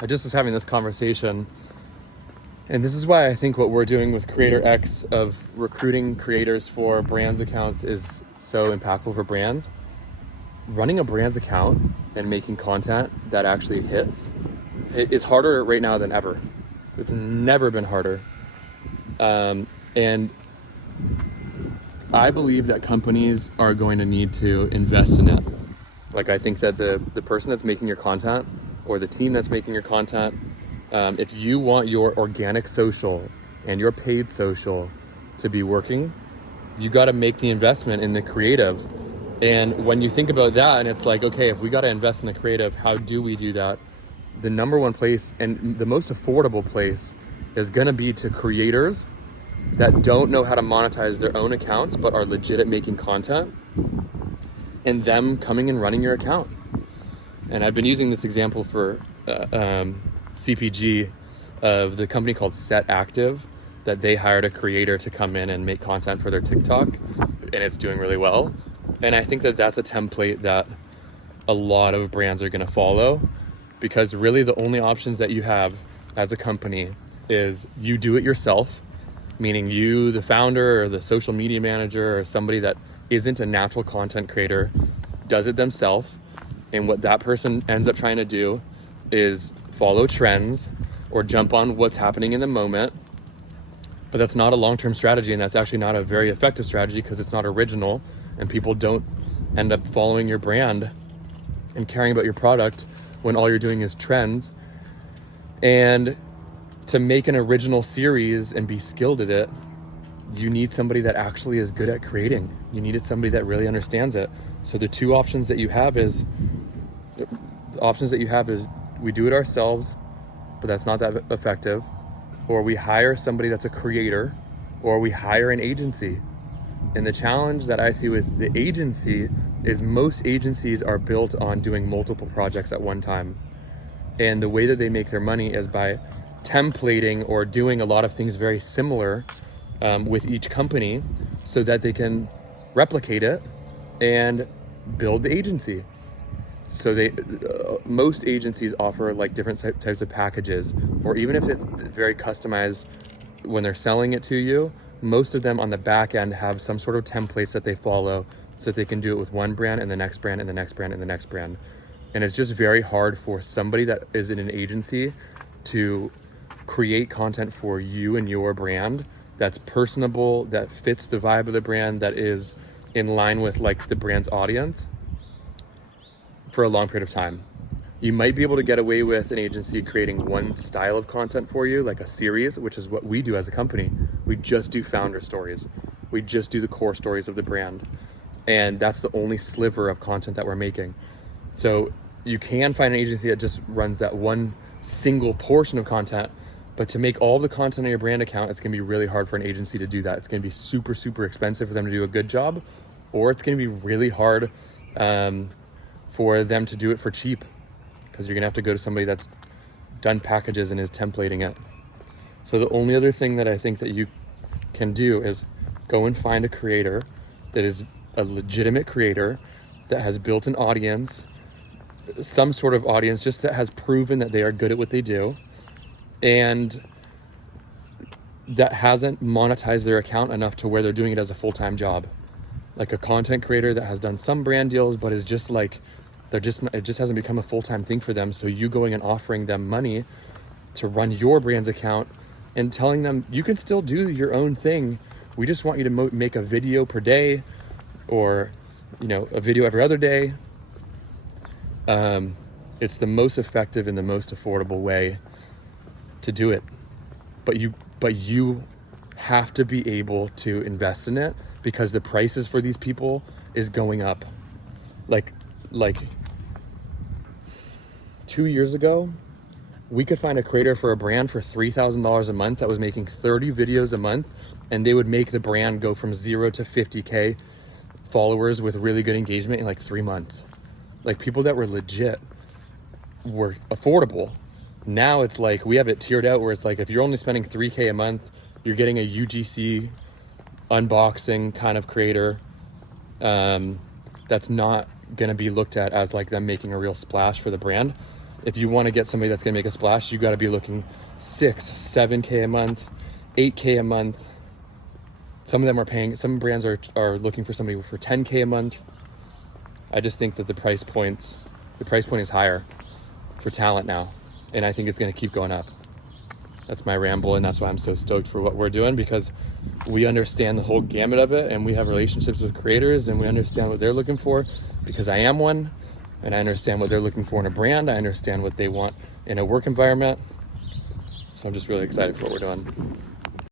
I just was having this conversation, and this is why I think what we're doing with Creator X of recruiting creators for brands accounts is so impactful for brands. Running a brands account and making content that actually hits is harder right now than ever. It's never been harder. And I believe that companies are going to need to invest in it. Like, I think that the person that's making your content or the team that's making your content, if you want your organic social and your paid social to be working, you got to make the investment in the creative. And when you think about that, and it's like, okay, if we got to invest in the creative, how do we do that? The number one place and the most affordable place is going to be to creators that don't know how to monetize their own accounts but are legit at making content, and them coming and running your account. And I've been using this example for CPG of the company called Set Active, that they hired a creator to come in and make content for their TikTok, and it's doing really well. And I think that that's a template that a lot of brands are going to follow, because really the only options that you have as a company is you do it yourself, meaning you, the founder or the social media manager or somebody that isn't a natural content creator, does it themselves. And what that person ends up trying to do is follow trends or jump on what's happening in the moment. But that's not a long-term strategy, and that's actually not a very effective strategy because it's not original, and people don't end up following your brand and caring about your product when all you're doing is trends. And to make an original series and be skilled at it, you need somebody that actually is good at creating. You needed somebody that really understands it. So the two options that you have is, we do it ourselves, but that's not that effective, or we hire somebody that's a creator, or we hire an agency. And the challenge that I see with the agency is most agencies are built on doing multiple projects at one time. And the way that they make their money is by templating or doing a lot of things very similar with each company so that they can replicate it and build the agency. So most agencies offer like different types of packages, or even if it's very customized when they're selling it to you, most of them on the back end have some sort of templates that they follow so that they can do it with one brand and the next brand and the next brand and the next brand. And it's just very hard for somebody that is in an agency to create content for you and your brand that's personable, that fits the vibe of the brand, that is in line with like the brand's audience for a long period of time. You might be able to get away with an agency creating one style of content for you, like a series, which is what we do as a company. We just do founder stories. We just do the core stories of the brand. And that's the only sliver of content that we're making. So you can find an agency that just runs that one single portion of content, but to make all the content on your brand account, it's gonna be really hard for an agency to do that. It's gonna be super, super expensive for them to do a good job, or it's gonna be really hard for them to do it for cheap, because you're gonna have to go to somebody that's done packages and is templating it. So the only other thing that I think that you can do is go and find a creator that is a legitimate creator that has built an audience, some sort of audience, just that has proven that they are good at what they do, and that hasn't monetized their account enough to where they're doing it as a full-time job. Like a content creator that has done some brand deals, but is just like, it just hasn't become a full-time thing for them. So you going and offering them money to run your brand's account and telling them you can still do your own thing. We just want you to make a video per day, or a video every other day. It's the most effective and the most affordable way to do it. But you have to be able to invest in it, because the prices for these people is going up. Like 2 years ago, we could find a creator for a brand for $3,000 a month that was making 30 videos a month, and they would make the brand go from 0 to 50K followers with really good engagement in like 3 months. Like, people that were legit were affordable. Now it's like we have it tiered out where it's like if you're only spending $3K a month, you're getting a UGC unboxing kind of creator that's not going to be looked at as like them making a real splash for the brand. if you want to get somebody that's going to make a splash, you got to be looking 6, 7K a month, 8K a month. Some of them are paying, some brands are looking for somebody for 10K a month. I just think that the price point is higher for talent now. And I think it's going to keep going up. That's my ramble, and that's why I'm so stoked for what we're doing, because we understand the whole gamut of it, and we have relationships with creators, and we understand what they're looking for, because I am one, and I understand what they're looking for in a brand. I understand what they want in a work environment. So I'm just really excited for what we're doing.